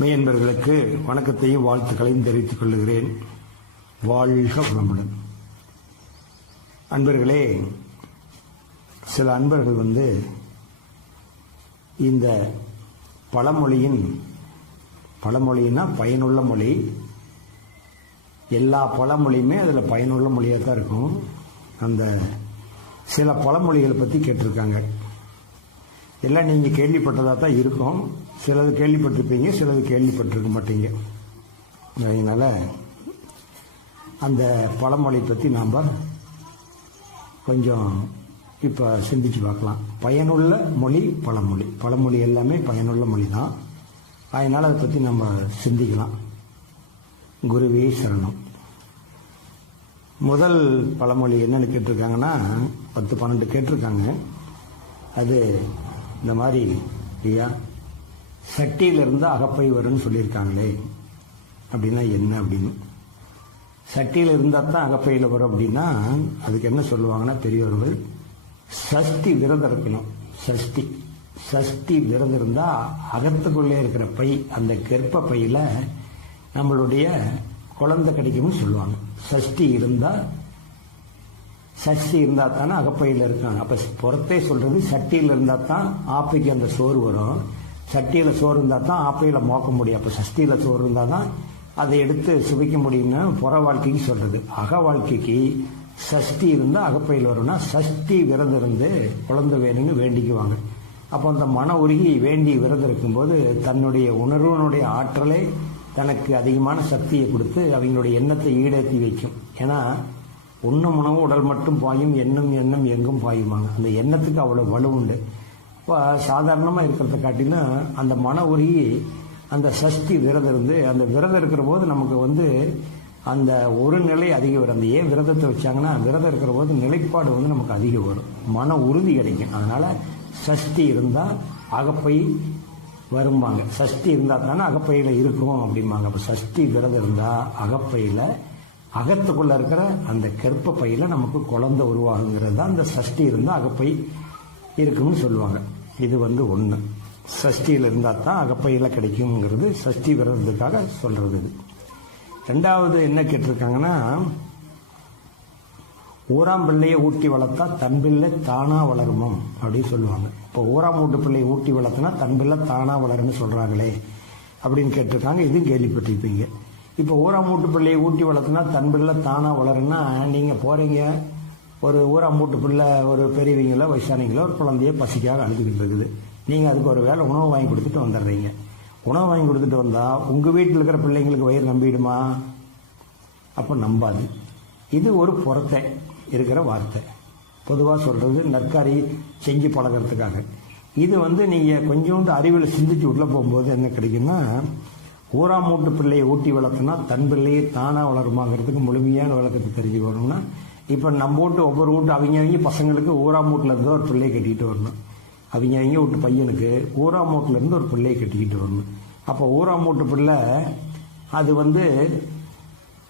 மெய்யன்பர்களுக்கு வணக்கத்தையும் வாழ்த்துக்களையும் தெரிவித்துக் கொள்கிறேன். வாழ்க வளமுடன். அன்பர்களே சில அன்பர்கள் வந்து இந்த பழமொழியின் பழமொழின்னா பயனுள்ள மொழி. எல்லா பழமொழியுமே அதில் பயனுள்ள மொழியாக தான் இருக்கும். அந்த சில பழமொழிகளை பற்றி கேட்டிருக்காங்க. எல்லாம் நீங்கள் கேள்விப்பட்டதாக தான் இருக்கும். சிலது கேள்விப்பட்டிருப்பீங்க சிலது கேள்விப்பட்டிருக்க மாட்டீங்க. அதனால் அந்த பழமொழி பற்றி நாம் கொஞ்சம் இப்போ சிந்திச்சு பார்க்கலாம். பயனுள்ள மொழி பழமொழி. பழமொழி எல்லாமே பயனுள்ள மொழி தான் அதனால் அதை பற்றி நம்ம சிந்திக்கலாம். குருவே சரணம். முதல் பழமொழி என்னென்னு கேட்டிருக்காங்கன்னா பத்து பன்னெண்டு கேட்டிருக்காங்க. அது இந்த மாதிரி ஐயா சட்டியிலிருந்து அகப்பை வரும்னு சொல்லியிருக்காங்களே. அப்படின்னா என்ன அப்படின்னு? சட்டியில் இருந்தால் தான் அகப்பையில் வரும் அப்படின்னா அதுக்கு என்ன சொல்லுவாங்கன்னா பெரியவர்கள் சஷ்டி விரதம் இருக்கணும். சஷ்டி. சஷ்டி விரதம் இருந்தால் அகத்துக்குள்ளே இருக்கிற பை அந்த கர்ப்ப பையில் நம்மளுடைய குழந்தை கிடைக்கும்னு சொல்லுவாங்க. சஷ்டி இருந்தால் சஷ்டி இருந்தால் தானே அகப்பையில் இருக்காங்க. அப்போ புறத்தே சொல்கிறது சட்டியில் இருந்தால் தான் ஆப்பைக்கு அந்த சோறு வரும். சட்டியில் சோறு இருந்தால் தான் ஆப்பையில் மோக்க முடியும். அப்போ சஷ்டியில் சோறு இருந்தால் தான் அதை எடுத்து சுவைக்க முடியும்னு புற வாழ்க்கைக்கு சொல்கிறது அக வாழ்க்கைக்கு சஷ்டி இருந்தால் அகப்பையில் வரும்னா சஷ்டி விரதம் இருந்து குழந்தை வேணும்னு வேண்டிக்குவாங்க. அப்போ அந்த மன உருகி வேண்டி விரதம் இருக்கும்போது தன்னுடைய உணர்வனுடைய ஆற்றலை தனக்கு அதிகமான சக்தியை கொடுத்து அவங்களுடைய எண்ணத்தை ஈடேற்றி வைக்கும். ஏன்னா உண்ணும் உணவு உடல் மட்டும் பாயும் எண்ணம் எண்ணம் எங்கும் பாயுமாங்க. அந்த எண்ணத்துக்கு அவ்வளோ வலு உண்டு. இப்போ சாதாரணமாக இருக்கிறத காட்டிலும் அந்த மன உருகி அந்த சஷ்டி விரதம் இருந்து அந்த விரதம் இருக்கிற போது நமக்கு வந்து அந்த ஒரு நிலை அதிகம் வரும். அந்த ஏன் விரதத்தை வச்சாங்கன்னா விரதம் இருக்கிற போது நிலைப்பாடு வந்து நமக்கு அதிகம் வரும். மன உறுதி கிடைக்கும். அதனால சஷ்டி இருந்தால் அகப்பை வரும்பாங்க. சஷ்டி இருந்தால் தானே அகப்பையில் இருக்கும் அப்படிம்பாங்க. அப்போ சஷ்டி விரதம் இருந்தால் அகப்பையில் அகத்துக்குள்ள இருக்கிற அந்த கற்ப பையில் நமக்கு குழந்தை உருவாகுங்கிறது தான் அந்த சஷ்டி இருந்தால் அகப்பை இருக்கும்னு சொல்லுவாங்க. இது வந்து ஒன்று சஷ்டியில் இருந்தால் தான் அகப்பையில் கிடைக்குங்கிறது சஷ்டி விரதத்துக்காக சொல்கிறது இது. ரெண்டாவது என்ன கேட்டிருக்காங்கன்னா ஊராம் பிள்ளையை ஊட்டி வளர்த்தா தன் பிள்ளை தானாக வளருமோ அப்படின்னு சொல்லுவாங்க. இப்போ ஊராம் வீட்டு பிள்ளையை ஊட்டி வளர்த்தினா தன் பிள்ளை தானாக வளரும்னு சொல்கிறாங்களே அப்படின்னு கேட்டிருக்காங்க. இதுவும் கேள்விப்பட்டிருப்பீங்க. இப்போ ஊராம் வீட்டு பிள்ளையை ஊட்டி வளர்த்தினா தன் பிள்ளை தானாக வளருன்னா நீங்கள் போகிறீங்க ஒரு ஊராம்பூட்டு பிள்ளை ஒரு பெரியவங்களோ வயசானவங்களோ ஒரு குழந்தைய பசிக்காக அனுப்பிக்கிட்டு இருக்குது நீங்கள் அதுக்கு ஒரு வேலை உணவு வாங்கி கொடுத்துட்டு வந்துடுறீங்க. உணவு வாங்கி கொடுத்துட்டு வந்தால் உங்கள் வீட்டில் இருக்கிற பிள்ளைங்களுக்கு வயிறு நம்பிடுமா? அப்போ நம்பாது. இது ஒரு புறத்தை இருக்கிற வார்த்தை. பொதுவாக சொல்கிறது நற்காரி செஞ்சு பழகிறதுக்காக. இது வந்து நீங்கள் கொஞ்சோண்டு அறிவில் சிந்திச்சு உள்ளே போகும்போது என்ன கிடைக்குன்னா ஊராமூட்டு பிள்ளையை ஊட்டி வளர்த்துனா தன் பிள்ளையை தானாக வளருமாங்கிறதுக்கு முழுமையான விளக்கத்தை தெரிஞ்சு வரணும்னா இப்போ நம்ம வீட்டு ஒவ்வொரு வீட்டு அவங்க அவங்க பசங்களுக்கு ஊரா மூட்டில் இருந்து ஒரு பிள்ளையை கட்டிக்கிட்டு வரணும். அவங்க அவங்க வீட்டு பையனுக்கு ஊரா மூட்டில் இருந்து ஒரு பிள்ளையை கட்டிக்கிட்டு வரணும். அப்போ ஊரா மூட்டு பிள்ளை அது வந்து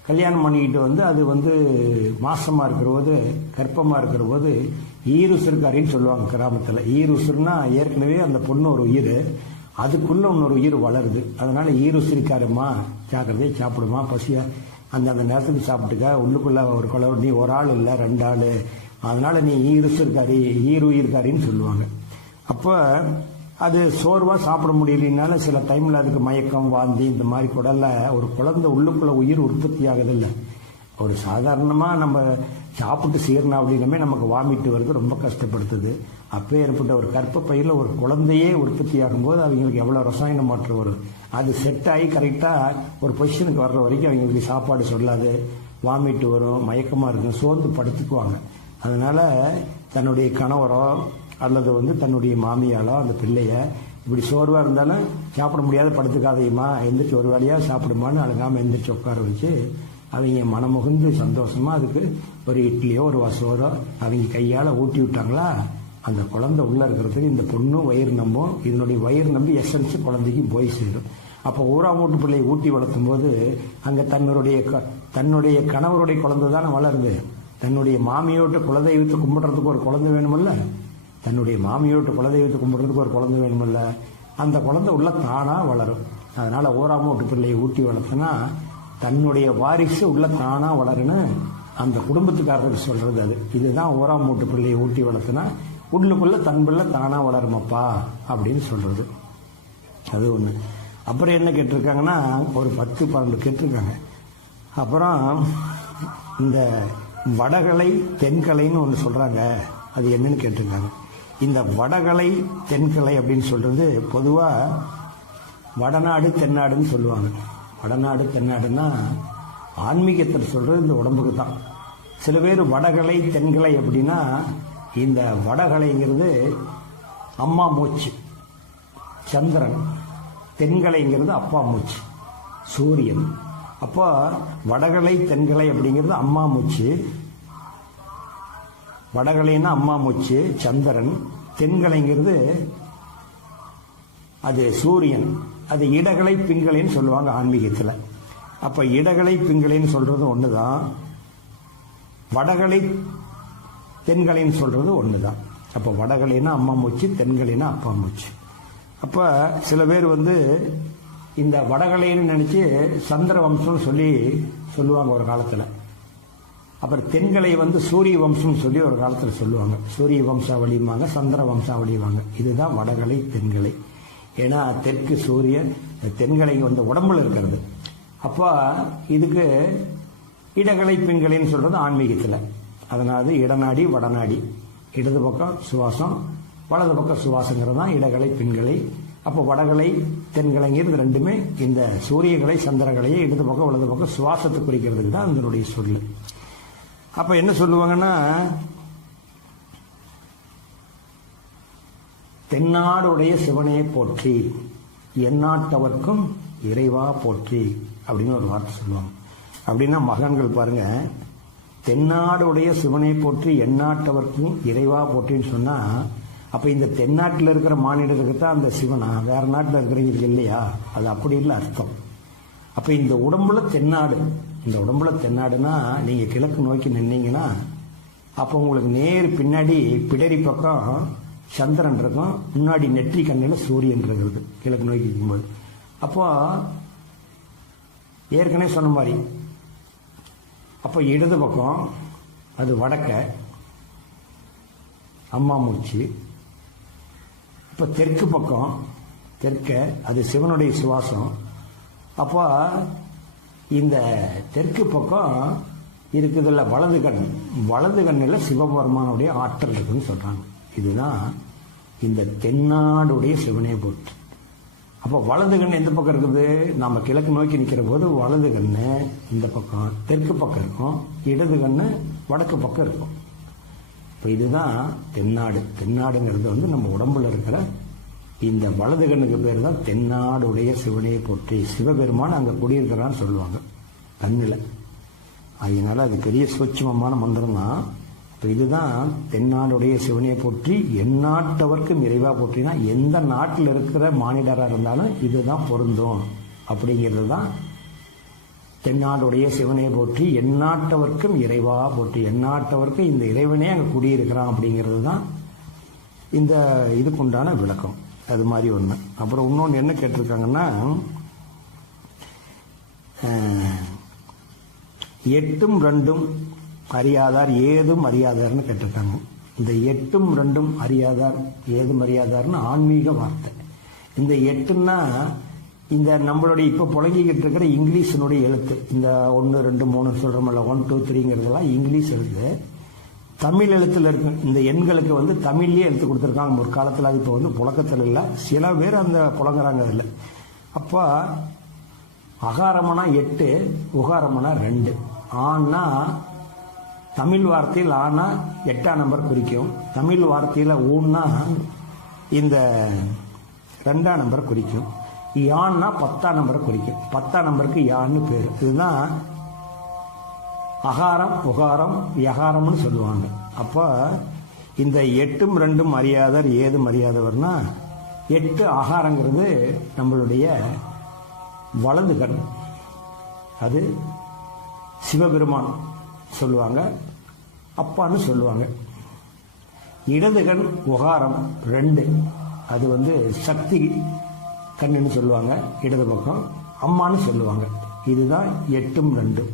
கல்யாணம் பண்ணிக்கிட்டு வந்து அது வந்து மாசமாக இருக்கிற போது கற்பமாக இருக்கிற போது ஈருசுருக்காரின்னு சொல்லுவாங்க கிராமத்தில். ஈருசுருன்னா ஏற்கனவே அந்த பொண்ணு ஒரு உயிர் அதுக்குள்ளே இன்னொரு உயிர் வளருது. அதனால் ஈருசுருக்காரம்மா ஜாக்கிரதையை சாப்பிடுமா பசியாக அந்தந்த நேரத்துக்கு சாப்பிட்டுக்க. உள்ளுக்குள்ள ஒரு குழவு நீ ஒரு ஆள் இல்லை ரெண்டு ஆள். அதனால நீ ஈருசுருக்காரி ஈருயிருக்காரின்னு சொல்லுவாங்க. அப்போ அது சோர்வாக சாப்பிட முடியலனால சில டைமில் அதுக்கு மயக்கம் வாந்தி இந்த மாதிரி குடல்ல ஒரு குழந்தை உள்ளுக்குள்ள உயிர் உற்பத்தி ஆகுதில்லை. ஒரு சாதாரணமாக நம்ம சாப்பிட்டு சீரணம் அப்படின்னமே நமக்கு வாமிட்டு வருது ரொம்ப கஷ்டப்படுத்துது. அப்போ ஏற்பட்ட ஒரு கற்ப பயிரில் ஒரு குழந்தையே உற்பத்தி ஆகும்போது அவங்களுக்கு எவ்வளோ ரசாயன மாற்றம் வரும்? அது செட் ஆகி கரெக்டாக ஒரு பொசிஷனுக்கு வர்ற வரைக்கும் அவங்களுக்கு சாப்பாடு சொல்லாது வாமிட் வரும் மயக்கமாக இருக்கும் சோர்ந்து படுத்துக்குவாங்க. அதனால் தன்னுடைய கணவரோ அல்லது வந்து தன்னுடைய மாமியாலோ அந்த பிள்ளைய இப்படி சோர்வாக இருந்தாலும் சாப்பிட முடியாத படுத்துக்காதையுமா எந்திரிச்சு ஒரு வேலையாக சாப்பிடுமான்னு அழகாமல் எந்திரிச்சு உட்கார வச்சு அவங்க மனமுகுந்து சந்தோஷமா அதுக்கு ஒரு இட்லியோ ஒரு வசோரோ அவங்க கையால் ஊட்டி விட்டாங்களா அந்த குழந்தை உள்ளே இருக்கிறதுக்கு இந்த பொண்ணும் வயிறு நம்பும். இதனுடைய வயிறு நம்பி எசன்ஸ் குழந்தைக்கு போய் சேரும். அப்போ ஊரா மூட்டு பிள்ளையை ஊட்டி வளர்த்தும் போது அங்க தன்னுடைய க- தன்னுடைய கணவருடைய குழந்தை தானே வளருது. தன்னுடைய மாமியோட்ட குலதெய்வத்தை கும்பிடுறதுக்கு ஒரு குழந்தை வேணுமில்ல? தன்னுடைய மாமியோட்ட குலதெய்வத்தை கும்பிடுறதுக்கு ஒரு குழந்தை வேணுமில்ல? அந்த குழந்தை உள்ள தானா வளரும். அதனால ஓராமூட்டு பிள்ளையை ஊட்டி வளர்த்தனா தன்னுடைய வாரிசு உள்ள தானா வளருன்னு அந்த குடும்பத்துக்காரருக்கு சொல்றது அது. இதுதான் ஓராமூட்டு பிள்ளையை ஊட்டி வளர்த்தனா உள்ளுக்குள்ள தன் பிள்ளை தானா வளருமப்பா அப்படின்னு சொல்றது. அது ஒன்று அப்புறம் என்ன கேட்டிருக்காங்கன்னா ஒரு பத்து பன்னெண்டு கேட்டிருக்காங்க. அப்புறம் இந்த வடகலை தென்கலைன்னு ஒன்று சொல்கிறாங்க அது என்னன்னு கேட்டிருக்காங்க. இந்த வடகலை தென்கலை அப்படின்னு சொல்கிறது பொதுவாக வடநாடு தென்னாடுன்னு சொல்லுவாங்க. வடநாடு தென்னாடுன்னா ஆன்மீகத்தில் சொல்கிறது இந்த உடம்புக்கு தான். சில பேர் வடகலை தென்கலை அப்படின்னா இந்த வடகலைங்கிறது அம்மா மூச்சு சந்திரன். தென்கலைங்கிறது அப்பா மூச்சு சூரியன். அப்போ வடகலை தென்கலை அப்படிங்கிறது அம்மா மூச்சு. வடகலைன்னா அம்மா மூச்சு சந்திரன். தென்கலைங்கிறது அது சூரியன். அது இடகலை பிங்கலைன்னு சொல்லுவாங்க ஆன்மீகத்தில். அப்ப இடகலை பிங்கலைன்னு சொல்றது ஒண்ணுதான். வடகலை தென்கலைன்னு சொல்றது ஒண்ணுதான். அப்ப வடகலைன்னா அம்மா மூச்சு தென்கலைன்னா அப்பா மூச்சு. அப்போ சில பேர் வந்து இந்த வடகலைன்னு நினச்சி சந்திர வம்சம்னு சொல்லி சொல்லுவாங்க ஒரு காலத்தில். அப்புறம் தென்கலை வந்து சூரிய வம்சம்னு சொல்லி ஒரு காலத்தில் சொல்லுவாங்க. சூரிய வம்சாவளிவாங்க சந்திர வம்சாவளிவாங்க இதுதான் வடகலை தென்கலை. ஏன்னா தெற்கு சூரியன் தென்கலை வந்து உடம்புல இருக்கிறது. அப்போ இதுக்கு இடகலை பெண்களைன்னு சொல்கிறது ஆன்மீகத்தில். அதனால இடநாடி வடநாடி. இடது பக்கம் சுவாசம் வலது பக்கம் சுவாசங்கிறது தான் இடகலை பெண்களை அப்போ வடகலை தென்கலைங்கிறது ரெண்டுமே இந்த சூரியகலை சந்திரகலையை இடது பக்கம் வலது பக்கம் சுவாசத்தை குறிக்கிறதுக்கு தான் அதனுடைய சொல்லு அப்போ என்ன சொல்லுவாங்கன்னா தென்னாடுடைய சிவனே போற்றி எந்நாட்டவர்க்கும் இறைவா போற்றி அப்படின்னு ஒரு வார்த்தை சொல்லுவாங்க. அப்படின்னா மகன்கள் பாருங்க தென்னாடுடைய சிவனை போற்றி எந்நாட்டவர்க்கும் இறைவா போற்றின்னு சொன்னா அப்ப இந்த தென்னாட்டில் இருக்கிற மாநிலத்துக்கு தான் அந்த சிவனா வேற நாட்டில் இருக்கிறவங்களுக்கு இல்லையா? அது அப்படி இல்லை அர்த்தம். அப்ப இந்த உடம்புல தென்னாடு இந்த உடம்புல தென்னாடுனா நீங்க கிழக்கு நோக்கி நின்னீங்கன்னா அப்போ உங்களுக்கு நேர் பின்னாடி பிடரி பக்கம் சந்திரன் இருக்கும் முன்னாடி நெற்றி கண்ணில் சூரியன் இருக்கிறது கிழக்கு நோக்கி இருக்கும்போது அப்போ ஏற்கனவே சொன்ன மாதிரி அப்போ இடது பக்கம் அது வடக்க அம்மா மூச்சு இப்போ தெற்கு பக்கம் தெற்க அது சிவனுடைய சுவாசம். அப்போ இந்த தெற்கு பக்கம் இருக்குதுல்ல வலது கண். வலது கண்ணில் சிவபெருமானுடைய ஆற்றல் இருக்குன்னு சொல்கிறாங்க இதுதான் இந்த தென்னாடுடைய சிவனே போட்டு அப்போ வலது கண் எந்த பக்கம் இருக்குது? நம்ம கிழக்கு நோக்கி நிற்கிற போது வலது கண்ணு இந்த பக்கம் தெற்கு பக்கம் இருக்கும். இடது கண்ணு வடக்கு பக்கம் இருக்கும். இப்போ இதுதான் தென்னாடு. தென்னாடுங்கிறது வந்து நம்ம உடம்புல இருக்கிற இந்த வலது கண்ணுக்கு பேர் தான் தென்னாடுடைய சிவனையை போற்றி. சிவபெருமான் அங்கே குடியிருக்கிறான்னு சொல்லுவாங்க. கண்ணில். அதனால அது பெரிய சூட்சமமான மந்திரம் தான். இப்போ இதுதான் தென்னாடுடைய சிவனையை போற்றி எந்நாட்டவர்க்கும் நிறைவா போற்றினா எந்த நாட்டில் இருக்கிற மானிடராக இருந்தாலும் இதுதான் பொருந்தும். அப்படிங்கிறது தான் தென்னாடுடைய சிவனே போற்றி எந்நாட்டவர்க்கும் இறைவா போற்றி. எந்நாட்டவர்க்கும் இந்த இறைவனே அங்கே குடியிருக்கிறான் அப்படிங்கிறது தான் இந்த இதுக்குண்டான விளக்கம். அது மாதிரி ஒன்று அப்புறம் இன்னொன்று என்ன கேட்டிருக்காங்கன்னா எட்டும் ரெண்டும் அறியாதார் ஏதும் அறியாதார்னு கேட்டிருக்காங்க. இந்த எட்டும் ரெண்டும் அறியாதார் ஏதும் அறியாதார்னு ஆன்மீக வார்த்தை. இந்த எட்டுன்னா இந்த நம்மளுடைய இப்போ புழங்கிக்கிட்டு இருக்கிற இங்கிலீஷினுடைய எழுத்து. இந்த ஒன்று ரெண்டு மூணு சொல்கிறோம்ல ஒன் டூ த்ரீங்கிறதெல்லாம் இங்கிலீஷ் எழுத்து. தமிழ் எழுத்துல இருக்கு. இந்த எண்களுக்கு வந்து தமிழ்லேயே எழுத்து கொடுத்துருக்காங்க. ஒரு காலத்தில் அது இப்போ வந்து புழக்கத்தில் இல்லை. சில பேர் அந்த புழங்குறாங்க அதில். அப்போ அகாரமனா எட்டு உகாரமனா ரெண்டு. ஆனா தமிழ் வார்த்தையில் ஆனா எட்டாம் நம்பர் குறிக்கும். தமிழ் வார்த்தையில் ஊன்னா இந்த ரெண்டாம் நம்பர் குறிக்கும். யான்னா பத்தாம் நம்பரை குறிக்கும். பத்தாம் நம்பருக்கு யான்னு பேர். இதுதான் அகாரம் உகாரம் யகாரம்னு சொல்லுவாங்க. அப்போ இந்த எட்டும் ரெண்டும் அறியாதர் ஏதும் அறியாதவர்னா எட்டு ஆகாரங்கிறது நம்மளுடைய வலது கண். அது சிவபெருமான் சொல்லுவாங்க அப்பான்னு சொல்லுவாங்க. இடது கண் உகாரம் ரெண்டு. அது வந்து சக்தி கண்ணுன்னு சொல்லுவாங்க இடது பக்கம். அம்மான்னு சொல்லுவாங்க. இதுதான் எட்டும் ரெண்டும்.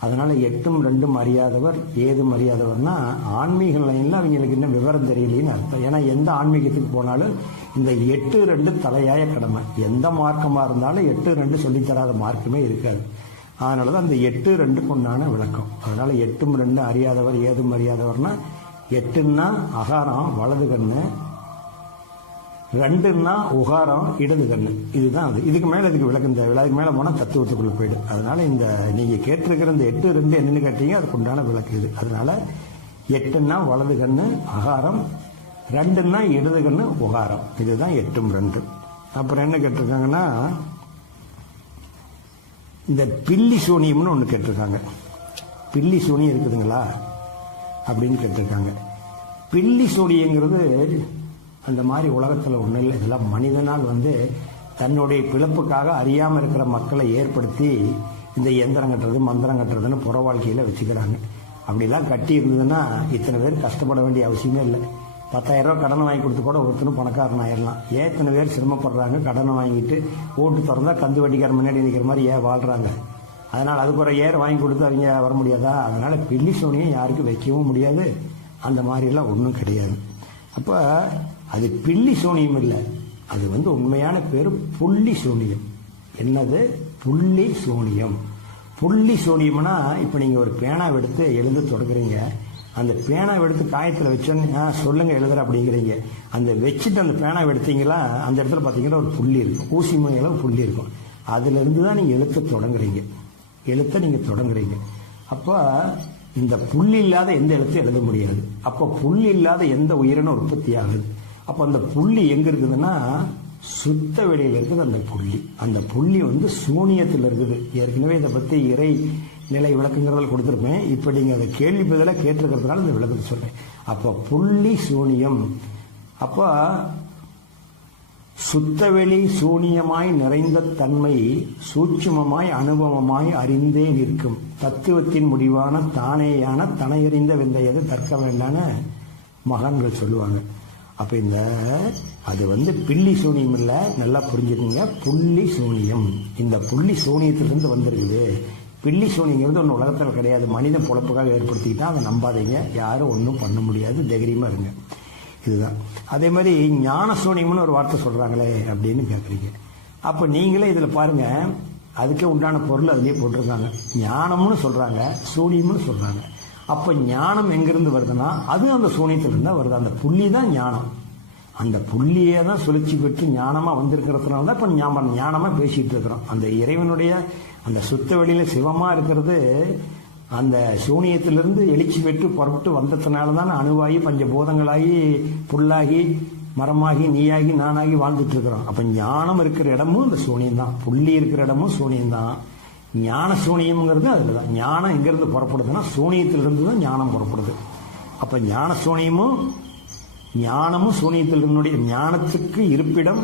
அதனால எட்டும் ரெண்டும் அறியாதவர் ஏதும் அறியாதவர்னா ஆன்மீக லைன்ல அவங்களுக்கு இன்னும் விவரம் தெரியலைன்னு அர்த்தம். ஏன்னா எந்த ஆன்மீகத்துக்கு போனாலும் இந்த எட்டு ரெண்டு தலையாய கடமை. எந்த மார்க்கமா இருந்தாலும் எட்டு ரெண்டு சொல்லித்தராத மார்க்குமே இருக்காது. அதனால தான் அந்த எட்டு ரெண்டுக்கு உண்டான விளக்கம். அதனால எட்டும் ரெண்டு அறியாதவர் ஏதும் அறியாதவர்னா எட்டுன்னா அகாரம் வலது கண்ணு ரெண்டுன்னா உகாரம் இடது கண்ணு. இதுதான் அது. இதுக்கு மேல இதுக்கு விளக்கம் தேவையில்லை. அதுக்கு மேல போனா தத்துவத்துக்குள்ள போயிடும். அதனால இந்த நீங்க கேட்டிருக்கிற இந்த எட்டு ரெண்டு என்னன்னு கேட்டீங்க அதுக்கு உண்டான விளக்கு இது. அதனால எட்டுன்னா வலது கண்ணு அகாரம். ரெண்டுன்னா இடது கண்ணு உகாரம். இதுதான் எட்டும் ரெண்டு அப்புறம் என்ன கேட்டிருக்காங்கன்னா இந்த பில்லி சூனியம்னு ஒன்று கேட்டிருக்காங்க. பில்லி சூனியம் இருக்குதுங்களா? அப்படின்னு கேட்டிருக்காங்க. பில்லி சூனியங்கிறது அந்த மாதிரி உலகத்தில் ஒன்றும் இல்லை. இதெல்லாம் மனிதனால் வந்து தன்னுடைய பிழப்புக்காக அறியாமல் இருக்கிற மக்களை ஏற்படுத்தி இந்த இயந்திரம் கட்டுறது மந்திரம் கட்டுறதுன்னு புற வாழ்க்கையில் வச்சுக்கிறாங்க. அப்படிலாம் கட்டி இருந்ததுன்னா இத்தனை பேர் கஷ்டப்பட வேண்டிய அவசியமே இல்லை. பத்தாயிரம் ரூபா கடன் வாங்கி கொடுத்து கூட ஒருத்தனும் பணக்காரன் ஆயிடலாம் ஏன் இத்தனை பேர் சிரமப்படுறாங்க? கடனை வாங்கிட்டு ஓட்டு திறந்தா கந்து வட்டிக்கார முன்னாடி நிற்கிற மாதிரி ஏன் வாழ்கிறாங்க அதனால் அதுக்கு ஒரு ஏர் வாங்கி கொடுத்து அவங்க வர முடியாதா? அதனால் பில்லி சோனியும் யாருக்கும் வைக்கவும் முடியாது. அந்த மாதிரிலாம் ஒன்றும் கிடையாது. அப்போ அது பில்லி சோனியம் இல்லை. அது வந்து உண்மையான பேர் புள்ளி சூனியம். என்னது? புள்ளி சூனியம். புள்ளி சோனியம்னா இப்போ நீங்கள் ஒரு பேனாவை எடுத்து எழுத தொடங்குறீங்க. அந்த பேனாவை எடுத்து காயத்தில் வச்சோன்னு "ஆ, எழுதுற அப்படிங்கிறீங்க. அந்த வச்சுட்டு அந்த பேனாவை எடுத்தீங்களா அந்த இடத்துல பார்த்தீங்கன்னா ஒரு புள்ளி இருக்கும். ஊசி முனையில புள்ளி இருக்கும். அதுலேருந்து தான் நீங்கள் எழுத்த தொடங்குறீங்க. எழுத்த நீங்கள் தொடங்குறீங்க. அப்போ இந்த புள்ளி இல்லாத எந்த இடத்தையும் எழுத முடியாது. அப்போ புள்ளி இல்லாத எந்த உயிரினும் உற்பத்தி ஆகுது அப்போ அந்த புள்ளி எங்க இருக்குதுன்னா சுத்த வெளியில இருக்குது அந்த புள்ளி அந்த புள்ளி வந்து சூனியத்தில் இருக்குது. ஏற்கனவே இதை பத்தி இறை நிலை விளக்குங்கிறதால் கொடுத்துருப்பேன். இப்போ நீங்க அதை கேள்வி பதிலாக கேட்டிருக்கிறதுனால இந்த விளக்கத்தை சொல்றேன். அப்போ புள்ளி சூனியம். அப்போ சுத்தவெளி சூனியமாய் நிறைந்த தன்மை சூட்சுமமாய் அனுபவமாய் அறிந்தே நிற்கும். தத்துவத்தின் முடிவான தானேயான தனையறிந்த விந்தையது தற்க வேண்டான மகான்கள் சொல்லுவாங்க. அப்ப இந்த அது வந்து பில்லி சூனியம் இல்ல நல்லா புரிஞ்சுக்கோங்க. புள்ளி சூனியம். இந்த புள்ளி சூனியத்திலிருந்து வந்திருக்குது. பில்லி சூனியங்கிறது ஒன்று உலகத்தில் கிடையாது. மனித பொழப்புக்காக ஏற்படுத்திக்கிட்டா அதை நம்பாதீங்க. யாரும் ஒன்றும் பண்ண முடியாது. தைரியமா இருங்க. இதுதான். அதே மாதிரி ஞான சூனியம்னு ஒரு வார்த்தை சொல்றாங்களே அப்படின்னு கேட்குறீங்க அப்போ நீங்களே இதில் பாருங்க அதுக்கே உண்டான பொருள் அதுலேயே போட்டிருக்காங்க. ஞானம்னு சொல்றாங்க சூனியம்னு சொல்றாங்க. அப்போ ஞானம் எங்கிருந்து வருதுன்னா அது அந்த சூனியத்திலிருந்து தான் வருது. அந்த புள்ளி தான் ஞானம். அந்த புள்ளியே தான் சுழற்சி பெற்று ஞானமாக வந்திருக்கிறதுனால தான் இப்போ ஞாபகம் ஞானமாக பேசிகிட்டு இருக்கிறோம். அந்த இறைவனுடைய அந்த சுத்த வெளியில் சிவமாக இருக்கிறது அந்த சூனியத்திலிருந்து எழுச்சி பெற்று புறப்பட்டு வந்ததுனால தான் அணுவாகி பஞ்சபூதங்களாகி புல்லாகி மரமாகி நீயாகி நானாகி வாழ்ந்துட்டு இருக்கிறோம் அப்ப ஞானம் இருக்கிற இடமும் இந்த சூனியம் தான் புள்ளி இருக்கிற இடமும் சூனியம் தான் ஞான சூனியம்ங்கிறது அதுல தான் ஞானம் எங்கிருந்து புறப்படுதுன்னா சூனியத்திலிருந்து தான் ஞானம் புறப்படுது. அப்ப ஞான சூனியமும் ஞானமும் சூனியத்தினுடைய ஞானத்துக்கு இருப்பிடம்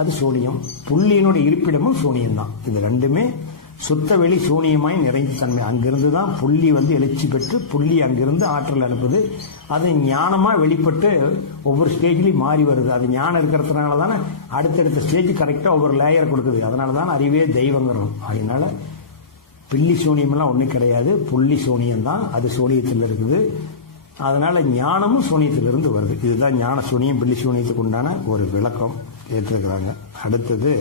அது சூனியம். புள்ளியினுடைய இருப்பிடமும் சூனியம் தான் இது ரெண்டுமே சுத்த வெளி சூனியமாய் நிறைந்த தன்மை. அங்கிருந்து தான் புள்ளி வந்து எழுச்சி பெற்று புள்ளி அங்கிருந்து ஆற்றல் அனுப்புது. அது ஞானமாக வெளிப்பட்டு ஒவ்வொரு ஸ்டேஜ்லேயும் மாறி வருது. அது ஞானம் இருக்கிறதுனால தானே அடுத்தடுத்த ஸ்டேஜ் கரெக்டாக ஒவ்வொரு லேயர் கொடுக்குது. அதனால தான் அறிவே தெய்வங்கிறோம். அதனால பில்லி சூனியம்லாம் ஒன்றும் கிடையாது. புள்ளி சூனியம் தான் அது சூனியத்தில் இருக்குது. அதனால ஞானமும் சூனியத்திலிருந்து வருது. இதுதான் ஞான சூனியம் பில்லி சூனியத்துக்கு உண்டான ஒரு விளக்கம் ஏற்றிருக்கிறாங்க அடுத்தது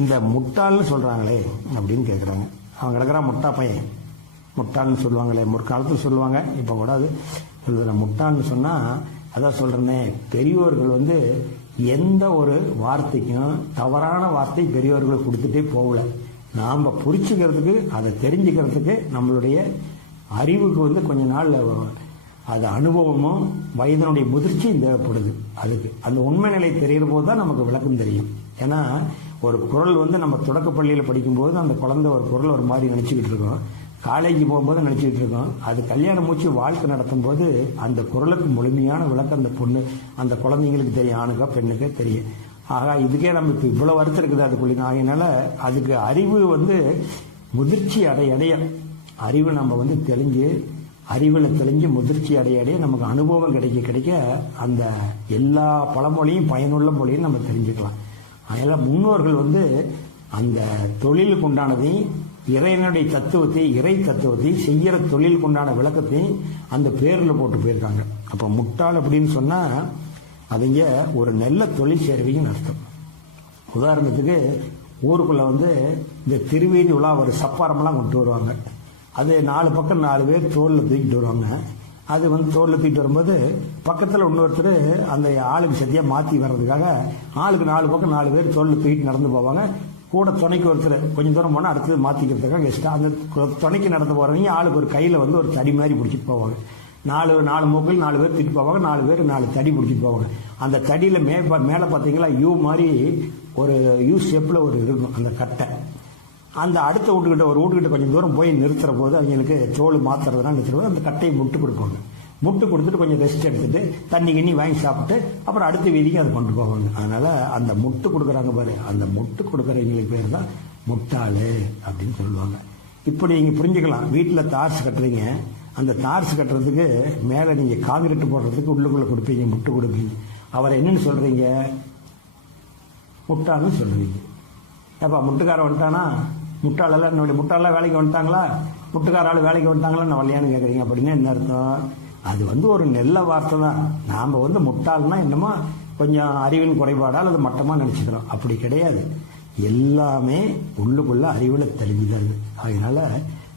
இந்த முட்டாள்னு சொல்கிறாங்களே அப்படின்னு கேட்குறாங்க அவங்க கிடக்குறா முட்டா பையன். முட்டாள்னு சொல்லுவாங்களே முற்காலத்தில் சொல்லுவாங்க இப்போ கூட அது சொல்லுற முட்டாள்னு சொன்னால் அதான் சொல்கிறேனே பெரியோர்கள் வந்து எந்த ஒரு வார்த்தைக்கும் தவறான வார்த்தை பெரியோர்கள் கொடுத்துட்டே போகல. நாம் புரிச்சுக்கிறதுக்கு அதை தெரிஞ்சுக்கிறதுக்கு நம்மளுடைய அறிவுக்கு வந்து கொஞ்ச நாள் அது அனுபவமும் வயதனுடைய முதிர்ச்சியும் தேவைப்படுது. அதுக்கு அந்த உண்மை நிலை தெரிகிற போது தான் நமக்கு விளக்கம் தெரியும். ஏன்னா ஒரு குரல் வந்து நம்ம தொடக்கப்பள்ளியில் படிக்கும்போது அந்த குழந்தை ஒரு குரல் ஒரு மாதிரி நினச்சிக்கிட்டு இருக்கோம். காலேஜ் போகும்போது நினச்சிக்கிட்டு இருக்கோம். அது கல்யாணம் மூச்சு வாழ்க்கை நடத்தும் போது அந்த குரலுக்கு முழுமையான விளக்கம் அந்த பொண்ணு அந்த குழந்தைங்களுக்கு தெரியும். ஆணுக்கா பெண்ணுக்கா தெரியும். ஆகா இதுக்கே நம்ம இப்போ இவ்வளோ வருத்தம் இருக்குது அதுக்குள்ளே. ஆகையினால அதுக்கு அறிவு வந்து முதிர்ச்சி அடைய அடைய. அறிவு நம்ம வந்து தெளிஞ்சு அறிவில் தெளிஞ்சு முதிர்ச்சி அடைய அடைய நமக்கு அனுபவம் கிடைக்க கிடைக்க அந்த எல்லா பழமொழியும் பயனுள்ள மொழியும் நம்ம தெரிஞ்சுக்கலாம். அதில் முன்னோர்கள் வந்து அந்த தொழிலுக்கு உண்டானதையும் இறைவனுடைய தத்துவத்தை இறை தத்துவத்தை செய்கிற தொழிலுக்கு உண்டான விளக்கத்தையும் அந்த பேரில் போட்டு போயிருக்காங்க. அப்போ முட்டாள் அப்படின்னு சொன்னால் அதுங்க ஒரு நல்ல தொழில் செய்றவங்கன்னு அர்த்தம். உதாரணத்துக்கு ஊருக்குள்ள வந்து இந்த திருவீதி உலா ஒரு சப்பாரமெல்லாம் கொண்டு வருவாங்க. அது நாலு பக்கம் நாலு பேர் தோலில் தூக்கிட்டு வருவாங்க. அது வந்து தோல்ல தூக்கிட்டு வரும்போது பக்கத்தில் இன்னொருத்தர் அந்த ஆளுக்கு சத்தியாக மாற்றி வர்றதுக்காக ஆளுக்கு நாலு பக்கம் நாலு பேர் தோல்ல தூக்கிட்டு நடந்து போவாங்க. கூட துணைக்கு ஒருத்தர் கொஞ்சம் தூரம் போனால் அடுத்தது மாற்றிக்கிறதுக்காக எக்ஸ்ட்ரா அந்த துணைக்கு நடந்து போகிறவங்க ஆளுக்கு ஒரு கையில் வந்து ஒரு தடி மாதிரி பிடிச்சிட்டு போவாங்க. நாலு நாலு மூக்கள் நாலு பேர் திட்டு போவாங்க. நாலு பேர் நாலு தடி பிடிச்சிட்டு போவாங்க. அந்த தடியில் மே மேலே பார்த்தீங்களா யூ மாதிரி ஒரு யூ ஷேப்பில் ஒரு இருக்கும் அந்த கட்டை. அந்த அடுத்த வீட்டுக்கிட்ட ஒரு வீட்டுக்கிட்ட கொஞ்சம் தூரம் போய் நிறுத்துற போது அவங்களுக்கு தோல் மாத்துறதுனா நிறுத்துற அந்த கட்டையை முட்டு கொடுப்பாங்க. முட்டு கொடுத்துட்டு கொஞ்சம் ரெஸ்ட் எடுத்துட்டு தண்ணி கிண்ணி வாங்கி சாப்பிட்டு அப்புறம் அடுத்த வீதிக்கு அதை கொண்டு போவாங்க. அதனால அந்த முட்டு கொடுக்குறாங்க பாரு. அந்த முட்டு கொடுக்குறவங்களுக்கு பேர் தான் முட்டாளு அப்படின்னு சொல்லுவாங்க. இப்போ நீங்கள் புரிஞ்சுக்கலாம் வீட்டில் தார்ஸ் கட்டுறீங்க. அந்த தார்ஸ் கட்டுறதுக்கு மேலே நீங்கள் காங்கிரீட் போடுறதுக்கு உள்ளுக்குள்ளே கொடுப்பீங்க முட்டு கொடுப்பீங்க. அவரை என்னன்னு சொல்கிறீங்க முட்டாள்னு சொல்கிறீங்க ஏப்பா முட்டுக்காரன் வந்துட்டானா? முட்டாளெல்லாம் என்னுடைய முட்டாளெல்லாம் வேலைக்கு வந்துட்டாங்களா? முட்டுக்கார ஆள் வேலைக்கு வந்துட்டாங்களா? நான் வரலையான்னு கேட்குறீங்க. அப்படின்னா என்ன அர்த்தம்? அது வந்து ஒரு நல்ல வார்த்தை தான். நாம் வந்து முட்டாள்னா என்னமோ கொஞ்சம் அறிவின் குறைபாடால் அது மட்டமாக நினச்சிக்கிறோம். அப்படி கிடையாது. எல்லாமே உள்ளுக்குள்ள அறிவில் தெளிஞ்சுதான் அதனால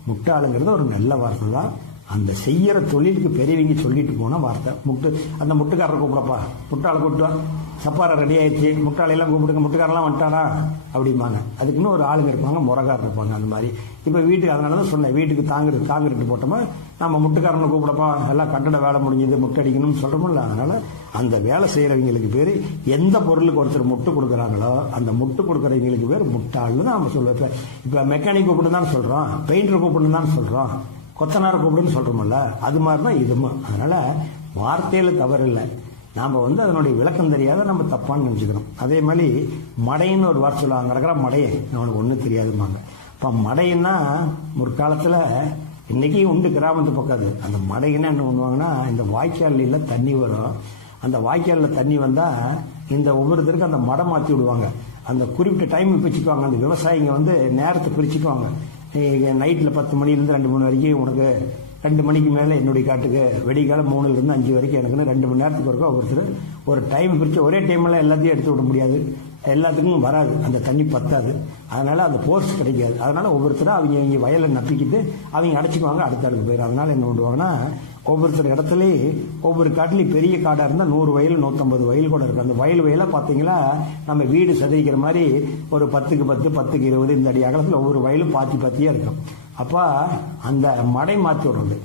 முட்டாளுங்கிறது ஒரு நல்ல வார்த்தை தான். அந்த செய்யற தொழிலுக்கு பெரியவங்க சொல்லிட்டு போன வார்த்தை. முட்டு அந்த முட்டுக்காரரை கூப்பிடப்பா. முட்டாளை கூப்பிட்டு சப்பாரை ரெடி ஆயிடுச்சு. முட்டாளையெல்லாம் கூப்பிடுங்க. முட்டுக்காரெல்லாம் வந்துட்டானா அப்படிம்பாங்க. அதுக்குன்னு ஒரு ஆளுங்க இருப்பாங்க. முறகார் இருப்பாங்க அந்த மாதிரி. இப்போ வீட்டுக்கு அதனால தான் சொன்னேன். வீட்டுக்கு தாங்கிட்டு தாங்கிட்டு போட்டோமா நம்ம முட்டுக்காரனை கூப்பிடப்பா. எல்லாம் கட்டட வேலை முடிஞ்சது. முட்டடிக்கணும்னு சொல்கிறோமில்ல அதனால அந்த வேலை செய்கிறவங்களுக்கு பேர் எந்த பொருளுக்கு ஒருத்தர் முட்டு கொடுக்குறாங்களோ அந்த முட்டு கொடுக்குறவங்களுக்கு பேர் முட்டாள்னு தான் நம்ம சொல்லுவோம் இப்போ இப்போ மெக்கானிக் கூப்பிட்டு தான் சொல்கிறோம் பெயிண்டர் கூப்பிட்டு தான் சொல்கிறோம் கொத்தனாரை கூப்பிடுன்னு சொல்றோம்ல அது மாதிரி தான் இதுவும் அதனால வார்த்தையில தவறு இல்லை. நாம வந்து அதனுடைய விளக்கம் தெரியாத நம்ம தப்பான்னு நினைச்சுக்கிறோம் அதே மாதிரி மடைன்னு ஒரு வார்த்தை சொல்லுவாங்க. நடக்கிற மடையை. அவனுக்கு ஒன்றும் தெரியாதுமாங்க இப்போ மடைன்னா முற்காலத்தில் இன்னைக்கு உண்டு கிராமத்து பக்கம் அது. அந்த மடைன்னா என்ன பண்ணுவாங்கன்னா இந்த வாய்க்காலில் தண்ணி வரும். அந்த வாய்க்காலில் தண்ணி வந்தால் இந்த ஒவ்வொருத்தருக்கும் அந்த மடை மாற்றி விடுவாங்க. அந்த குறிப்பிட்ட டைம் பிரிச்சுக்குவாங்க அந்த விவசாயிங்க வந்து நேரத்தை பிரிச்சுக்குவாங்க. நைட்டில் பத்து மணிலேருந்து ரெண்டு மணி வரைக்கும் உனக்கு ரெண்டு மணிக்கு மேலே என்னுடைய காட்டுக்கு. வெடிக்காலம் மூணுலேருந்து அஞ்சு வரைக்கும் எனக்குன்னு ரெண்டு மணி நேரத்துக்கு ஒருக்கா ஒருத்தர் ஒரு டைம் பிரித்து ஒரே டைம்லாம் எல்லாத்தையும் எடுத்து விட முடியாது. எல்லாத்துக்கும் வராது. அந்த தண்ணி பத்தாது. அதனால அந்த போர்ஸ் கிடைக்காது. அதனால ஒவ்வொருத்தரும் அவங்க அவங்க வயலை நப்பிக்கிட்டு அவங்க அடைச்சிக்குவாங்க அடுத்த அடுத்து போயிடும் அதனால என்ன பண்ணுவாங்கன்னா ஒவ்வொருத்தர் இடத்துலயும் ஒவ்வொரு காட்டுலயும் பெரிய காடா இருந்தா நூறு வயல் நூத்தம்பது வயல் கூட இருக்கு அந்த வயல் வயலாக பாத்தீங்களா நம்ம வீடு சதவிக்கிற மாதிரி ஒரு பத்துக்கு பத்து பத்துக்கு இருபது இந்த அடி அகலத்துல ஒவ்வொரு வயலும் பாத்தி பாத்தியா இருக்கும். அப்போ அந்த மடை மாத்தி விடுறது.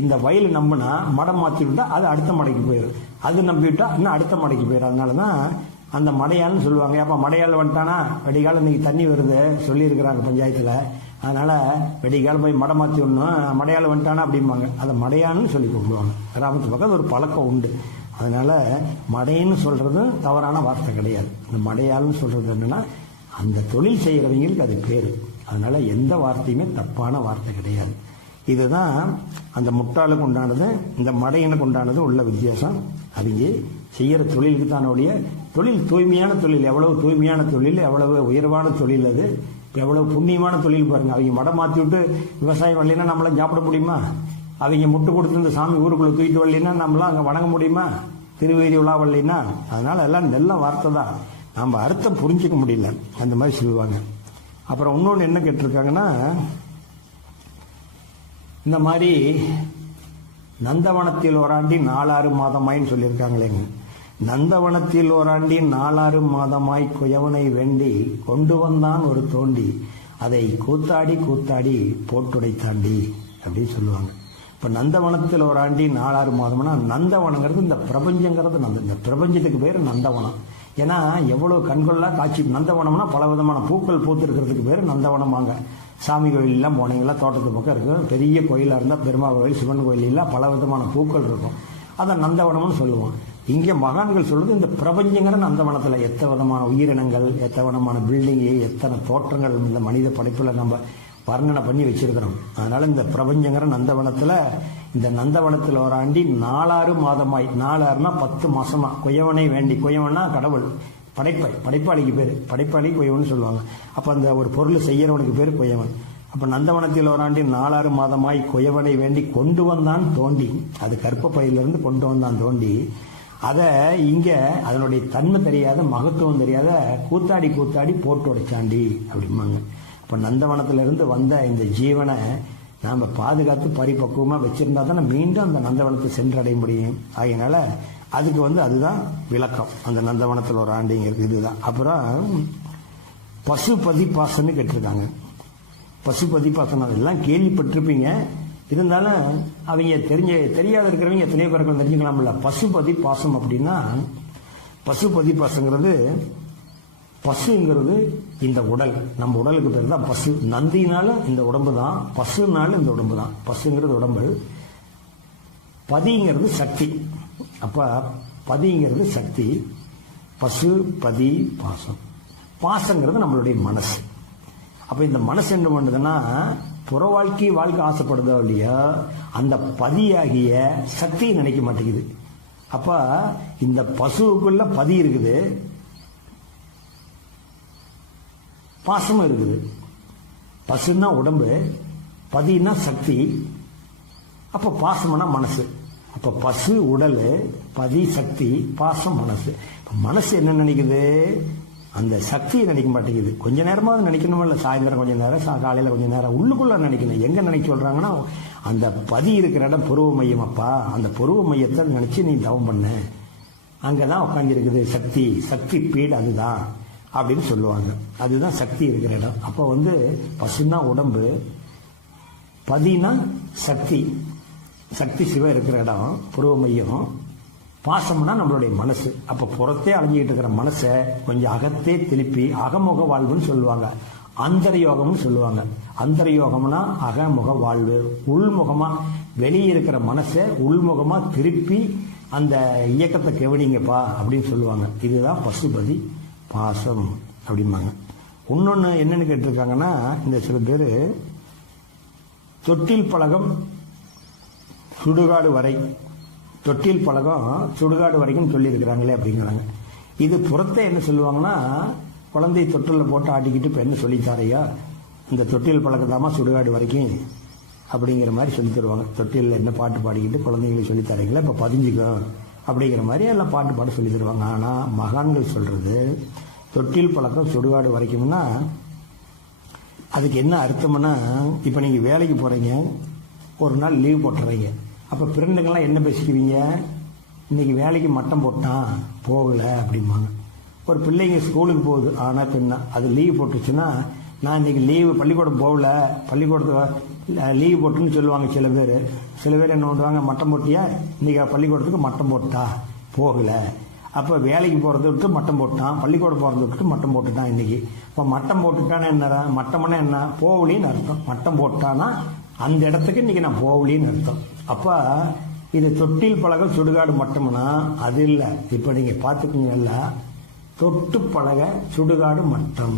இந்த வயல் நம்பினா மடம் மாத்தி விட்டா அது அடுத்த மடைக்கு போயிடும் அது நம்பிவிட்டா இன்னும் அடுத்த மடைக்கு போயிடும் அதனால தான் அந்த மடையான்னு சொல்லுவாங்க. அப்ப மடையாள் வந்துட்டானா? வெடிகாலம் இன்னைக்கு தண்ணி வருது. சொல்லியிருக்கிறாங்க பஞ்சாயத்தில். அதனால வெடிகாலம் போய் மடை மாத்தி விடணும். மடையாள் வந்துட்டானா அப்படிம்பாங்க. அதை மடையான்னு சொல்லி கூப்பிடுவாங்க கிராமத்து பக்கம் ஒரு பழக்கம் உண்டு. அதனால மடைன்னு சொல்றது தவறான வார்த்தை கிடையாது. இந்த மடையாள்னு சொல்றது என்னன்னா அந்த தொழில் செய்கிறவங்களுக்கு அது பேர். அதனால எந்த வார்த்தையுமே தப்பான வார்த்தை கிடையாது. இதுதான் அந்த முட்டாளுக்கு உண்டானது இந்த மடையனுக்கு உண்டானது உள்ள வித்தியாசம். அவங்க செய்கிற தொழிலுக்கு தானுடைய தொழில் தூய்மையான தொழில். எவ்வளவு தூய்மையான தொழில் எவ்வளவு உயர்வான தொழில் அது. எவ்வளவு புண்ணியமான தொழில் பாருங்கள் அவங்க மடம் மாற்றி விட்டு விவசாயம் வரலைன்னா நம்மளாம் சாப்பிட முடியுமா? அவங்க முட்டு கொடுத்து இந்த சாமி ஊருக்குள்ளே தூக்கிட்டு வரலைன்னா நம்மளாம் அங்கே வணங்க முடியுமா? திருவேதி உலா வரலைன்னா? அதனால் எல்லாம் நல்ல வார்த்தை தான். நம்ம அர்த்தம் புரிஞ்சுக்க முடியல. அந்த மாதிரி சொல்லுவாங்க. அப்புறம் இன்னொன்று என்ன கேட்டிருக்காங்கன்னா இந்த மாதிரி நந்தவனத்தில் ஓராண்டி நாலாறு மாதமாயின்னு சொல்லியிருக்காங்களேங்க. நந்தவனத்தில் ஓராண்டி நாலாறு மாதமாய் குயவனை வேண்டி கொண்டு வந்தான் ஒரு தோண்டி. அதை கூத்தாடி கூத்தாடி போட்டுடைத்தாண்டி அப்படின்னு சொல்லுவாங்க. இப்ப நந்தவனத்தில் ஓராண்டி நாலாறு மாதம்னா நந்தவனங்கிறது இந்த பிரபஞ்சங்கிறது நந்த இந்த பிரபஞ்சத்துக்கு பேர் நந்தவனம். ஏன்னா எவ்வளவு கண்கொள்ளா காட்சி நந்தவனம்னா பல விதமான பூக்கள் பூத்திருக்கிறதுக்கு பேர் நந்தவனமாங்க சாமி கோயிலெல்லாம் போனீங்களா தோட்டத்து பக்கம் இருக்கும். பெரிய கோயிலாக இருந்தால் பெருமாள் கோயில் சிவன் கோயில் எல்லாம் பல விதமான பூக்கள் இருக்கும். அதை நந்தவனம்னு சொல்லுவோம். இங்கே மகான்கள் சொல்றது இந்த பிரபஞ்சங்கிற நந்தவனத்தில் எத்தனை விதமான உயிரினங்கள் எத்தனை விதமான பில்டிங்கு எத்தனை தோற்றங்கள் இந்த மனித படைப்பில் நம்ம வர்ணனை பண்ணி வச்சிருக்கிறோம். அதனால இந்த பிரபஞ்சங்கிற நந்தவனத்துல இந்த நந்தவனத்தில் ஓராண்டி நாலாறு மாதமாய் நாலாறுனா பத்து மாசமா. குயவனை வேண்டி குயவனா கடவுள். படைப்பை படைப்பாளிக்கு பேர். படைப்பாளி குயவன் சொல்லுவாங்க. அப்ப அந்த ஒரு பொருள் செய்யறவனுக்கு பேர் குயவன். அப்ப நந்தவனத்தில் ஓராண்டி நாலாறு மாதமாய் குயவனை வேண்டி கொண்டு வந்தான் தோண்டி. அது கற்ப பயிலிருந்து கொண்டு வந்தான் தோண்டி. அதை இங்க அதனுடைய தன்மை தெரியாத மகத்துவம் தெரியாத கூத்தாடி கூத்தாடி போட்டு உடைச்சாண்டி அப்படிம்பாங்க. இப்போ நந்தவனத்திலிருந்து வந்த இந்த ஜீவனை நாம பாதுகாத்து பரிபக்குவமா வச்சிருந்தா தானே மீண்டும் அந்த நந்தவனத்தை சென்றடைய முடியும். ஆகையினால அதுக்கு வந்து அதுதான் விளக்கம். அந்த நந்தவனத்தில் ஒரு ஆண்டிங்கிறது இதுதான். அப்புறம் பசுபதி பாசன்னு கேட்டிருக்காங்க. பசுபதி பாசனம் அதெல்லாம் கேள்விப்பட்டிருப்பீங்க. இருந்தாலும் அவங்க தெரிஞ்ச தெரியாத இருக்கிறவங்க எத்தனையோ பேருக்கு தெரிஞ்சுக்கலாம்ல. பசுபதி பாசம் அப்படின்னா பசுபதி பாசங்கிறது பசுங்கிறது இந்த உடல். நம்ம உடலுக்கு பேர் தான் பசு. நந்தினாலும் இந்த உடம்பு தான் பசுனாலும் இந்த உடம்பு தான். பசுங்கிறது உடம்பு. பதிங்கிறது சக்தி. அப்ப பதிங்கிறது சக்தி பசு பதி பாசம். பாசங்கிறது நம்மளுடைய மனசு. அப்ப இந்த மனசு என்ன பண்ணுதுன்னா புற வாழ்க்கை வாழ்க்கை ஆசைப்படுதோ இல்லையா அந்த பதியாகிய சக்தியை நினைக்க மாட்டேங்குது. அப்போ இந்த பசுவுக்குள்ள பதி இருக்குது. பாசமும் இருக்குது. பசுன்னா உடம்பு பதினா சக்தி. அப்போ பாசம்னா மனசு. அப்போ பசு உடல் பதி சக்தி பாசம் மனசு. மனசு என்ன நினைக்குது? அந்த சக்தியை நினைக்க மாட்டேங்குது. கொஞ்ச நேரமாவது நினைக்கணும் இல்லை சாயந்தரம் கொஞ்ச நேரம் காலையில் காலையில கொஞ்ச நேரம். உள்ளுக்குள்ள நினைக்கணும். எங்க நினைக்க சொல்றாங்கன்னா அந்த பதி இருக்கிற இடம் பருவ மையம் அப்பா அந்த பருவ மையத்தை நினைச்சு நீ தவம் பண்ண. அங்கதான் உட்காந்துருக்குது சக்தி. சக்தி பீடு அதுதான் அப்படின்னு சொல்லுவாங்க. அதுதான் சக்தி இருக்கிற இடம். அப்போ வந்து பசுன்னா உடம்பு பதினா சக்தி. சக்தி சிவ இருக்கிற இடம் புருவ மையம். பாசம்னா நம்மளுடைய மனசு. அப்ப புறத்தே அலைஞ்சிட்டு இருக்கிற மனசை கொஞ்சம் அகத்தே திருப்பி அகமுக வாழ்வுன்னு சொல்லுவாங்க. அந்தரயோகம்னு சொல்லுவாங்க. அந்தரயோகம்னா அகமுக வாழ்வு. உள்முகமா வெளியே இருக்கிற மனசை உள்முகமா திருப்பி அந்த இயக்கத்தை கவனிங்கப்பா அப்படின்னு சொல்லுவாங்க. இதுதான் பசுபதி பாசம் அப்படிம்பாங்க. இன்னொன்னு என்னன்னு கேட்டிருக்காங்கன்னா இந்த சில பேர் தொட்டில் பழகம் சுடுகாடு வரை தொட்டில் பழகம் சுடுகாடு வரைக்கும் சொல்லியிருக்கிறாங்களே அப்படிங்கிறாங்க. இது புறத்தை என்ன சொல்லுவாங்கன்னா குழந்தை தொட்டில் போட்டு ஆட்டிக்கிட்டு இப்போ என்ன சொல்லித்தாரையா? இந்த தொட்டில் பழக்கத்தாமா சுடுகாடு வரைக்கும் அப்படிங்கிற மாதிரி சொல்லி தருவாங்க. தொட்டிலில் என்ன பாட்டு பாடிக்கிட்டு குழந்தைங்களுக்கு சொல்லி தரீங்களா? இப்போ பதிஞ்சுக்கும் அப்படிங்கிற மாதிரி எல்லாம் பாட்டு பாட சொல்லி தருவாங்க. ஆனால் மகான்கள் சொல்கிறது தொட்டில் பழக்கம் சுடுகாடு வரைக்கும்னா அதுக்கு என்ன அர்த்தம்னா இப்போ நீங்கள் வேலைக்கு போகிறீங்க ஒரு நாள் லீவ் போட்டுறீங்க. அப்போ பிறந்தங்கள்லாம் என்ன பேசிக்குவீங்க? இன்னைக்கு வேலைக்கு மட்டம் போட்டான் போகலை அப்படிம்பாங்க. ஒரு பிள்ளைங்க ஸ்கூலுக்கு போகுது ஆனால் பின்ன அது லீவ் போட்டுச்சுன்னா நான் இன்னைக்கு லீவு பள்ளிக்கூடம் போகல பள்ளிக்கூடத்துக்கு லீவ் போட்டுன்னு சொல்லுவாங்க சில பேர். சில பேர் என்ன பண்ணுவாங்க மட்டம் போட்டியா? இன்னைக்கு பள்ளிக்கூடத்துக்கு மட்டம் போட்டா போகலை. அப்போ வேலைக்கு போகிறத விட்டு மட்டம் போட்டான் பள்ளிக்கூடம் போகிறத விட்டு மட்டம் போட்டுட்டான் இன்னைக்கு. இப்போ மட்டம் போட்டுட்டானே என்ன மட்டம்னா என்ன? போகலின்னு அர்த்தம். மட்டம் போட்டானா அந்த இடத்துக்கு இன்னைக்கு நான் போகலின்னு அர்த்தம். அப்ப இது தொட்டில் பழக சுடுகாடு மட்டம்னா அது இல்லை. இப்ப நீங்க பாத்துக்கீங்கல்ல தொட்டு பழக சுடுகாடு மட்டம்.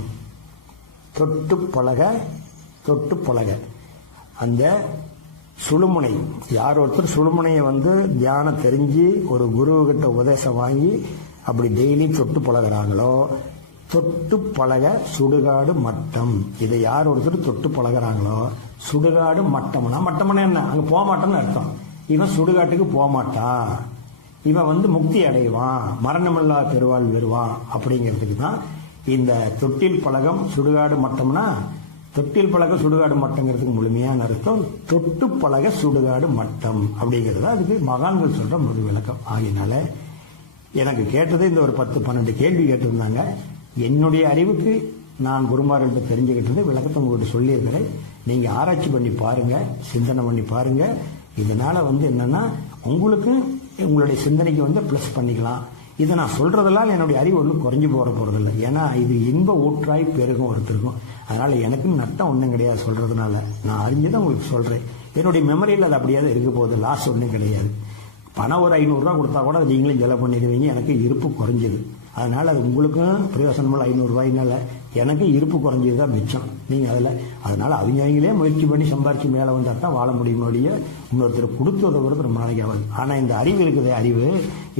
தொட்டு பழக தொட்டு பழக. அந்த சுழுமுனை யார் ஒருத்தர் சுழுமுனையை வந்து தியானம் தெரிஞ்சு ஒரு குருவுக்கிட்ட உபதேசம் வாங்கி அப்படி டெய்லி தொட்டு பழகுறாங்களோ தொட்டு பழக சுடுகாடு மட்டம். இதை யார் ஒருத்தர் தொட்டு பழகுறாங்களோ சுடுகாடு மட்டம்னா மட்டம்னா என்ன? அங்கே போக மாட்டோம்னு அர்த்தம். இவன் சுடுகாட்டுக்கு போக மாட்டான் இவன் வந்து முக்தி அடைவான். மரணமில்லா பெருவாள் வருவான் அப்படிங்கிறதுக்கு தான் இந்த தொட்டில் பழகம் சுடுகாடு மட்டம்னா தொட்டில் பழக சுடுகாடு மட்டங்கிறதுக்கு முழுமையான அர்த்தம் தொட்டு பழக சுடுகாடு மட்டம். அப்படிங்கிறது அதுக்கு மகான்கள் சொல்ற முழு விளக்கம். ஆகினால எனக்கு கேட்டது இந்த ஒரு பத்து பன்னெண்டு கேள்வி கேட்டிருந்தாங்க. என்னுடைய அறிவுக்கு நான் குருமார்கள்ட்ட தெரிஞ்சுக்கிட்டது விளக்கத்தை உங்கள்கிட்ட சொல்லியிருக்கிறேன். நீங்கள் ஆராய்ச்சி பண்ணி பாருங்கள் சிந்தனை பண்ணி பாருங்கள் இதனால் வந்து என்னென்னா உங்களுக்கு உங்களுடைய சிந்தனைக்கு வந்து ப்ளஸ் பண்ணிக்கலாம். இதை நான் சொல்கிறதெல்லாம் என்னுடைய அறிவு ஒன்றும் குறைஞ்சி போகிற போகிறதில்ல ஏன்னா இது இன்ப ஊற்றாய் பெருகும் ஒருத்தருக்கும். அதனால் எனக்கு நட்டம் ஒன்றும் கிடையாது சொல்கிறதுனால நான் அறிஞ்சதை உங்களுக்கு சொல்கிறேன் என்னுடைய மெமரியில் அது அப்படியே இருக்க போகுது. லாஸ் ஒன்றும் கிடையாது. பணம் ஒரு ஐநூறுரூவா கொடுத்தா கூட நீங்களும் செலவு பண்ணிடுவீங்க. எனக்கு இருப்பு குறைஞ்சது. அதனால் அது உங்களுக்கும் பிரயோசனமுள்ள ஐநூறுரூவாயினால எனக்கு இருப்பு குறைஞ்சது தான் மிச்சம். நீங்கள் அதில் அதனால் அவங்க அவங்களே முயற்சி பண்ணி சம்பாரித்து மேலே வந்தால் தான் வாழ முடியும். ஒழிய இன்னொருத்தர் கொடுத்து உதவுறது ரொம்ப நாளைக்கு ஆகாது ஆனால் இந்த அறிவு இருக்குது அறிவு.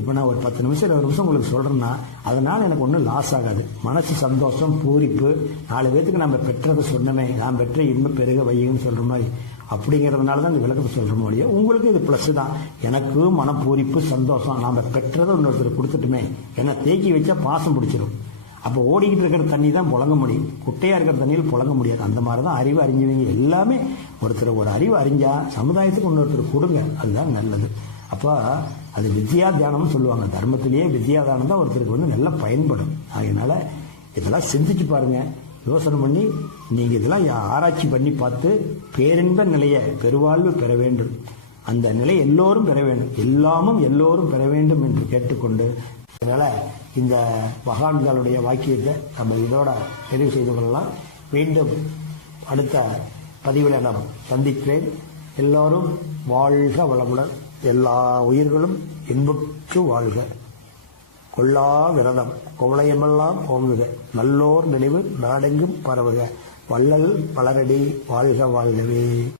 இப்போ நான் ஒரு பத்து நிமிஷம் இருபது நிமிஷம் உங்களுக்கு சொல்கிறேன்னா அதனால் எனக்கு ஒன்றும் லாஸ் ஆகாது. மனசு சந்தோஷம் பூரிப்பு. நாலு பேர்த்துக்கு நம்ம பெற்றதை சொன்னமே நான் பெற்ற இன்னும் பெருக வையுன்னு சொல்கிற மாதிரி. அப்படிங்கிறதுனால தான் இந்த விளக்கத்தை சொல்கிற முடியும் உங்களுக்கு இது ப்ளஸ் தான். எனக்கு மனப்பூரிப்பு சந்தோஷம். நாம் பெற்றதை இன்னொருத்தர் கொடுத்துட்டுமே ஏன்னா தேக்கி வச்சா பாசம் பிடிச்சிடும் அப்போ ஓடிக்கிட்டு இருக்கிற தண்ணி தான் புழங்க முடியும். குட்டையாக இருக்கிற தண்ணியில் புழங்க முடியாது. அந்த மாதிரி தான் அறிவு அறிஞ்சவங்க எல்லாமே. ஒருத்தர் ஒரு அறிவு அறிஞ்சா சமுதாயத்துக்கு இன்னொருத்தர் கொடுங்க. அதுதான் நல்லது. அப்போ அது வித்யா தியானம்னு சொல்லுவாங்க. தர்மத்திலேயே வித்யா தானம் தான் ஒருத்தருக்கு வந்து நல்லா பயன்படும். அதனால இதெல்லாம் சிந்திச்சு பாருங்கள் யோசனை பண்ணி நீங்கள் இதெல்லாம் ஆராய்ச்சி பண்ணி பார்த்து பேரின்ப நிலையை பெருவாழ்வு பெற வேண்டும். அந்த நிலை எல்லோரும் பெற வேண்டும். எல்லாமும் எல்லோரும் பெற வேண்டும் என்று கேட்டுக்கொண்டு அதனால் இந்த மகான்களுடைய வாக்கியத்தை நம்ம இதோட தெரிவு செய்து கொள்ளலாம். மீண்டும் அடுத்த பதிவில் நாம் சந்திக்கிறேன். எல்லோரும் வாழ்க வளமுடன். எல்லா உயிர்களும் இன்புற்று வாழ்க. கொள்ளா விரதம். கோவளையமெல்லாம் ஓங்குக. நல்லோர் நினைவு நாடெங்கும் பரவுக. வள்ளல் பலரடி வாழ்க வாழ்கவே.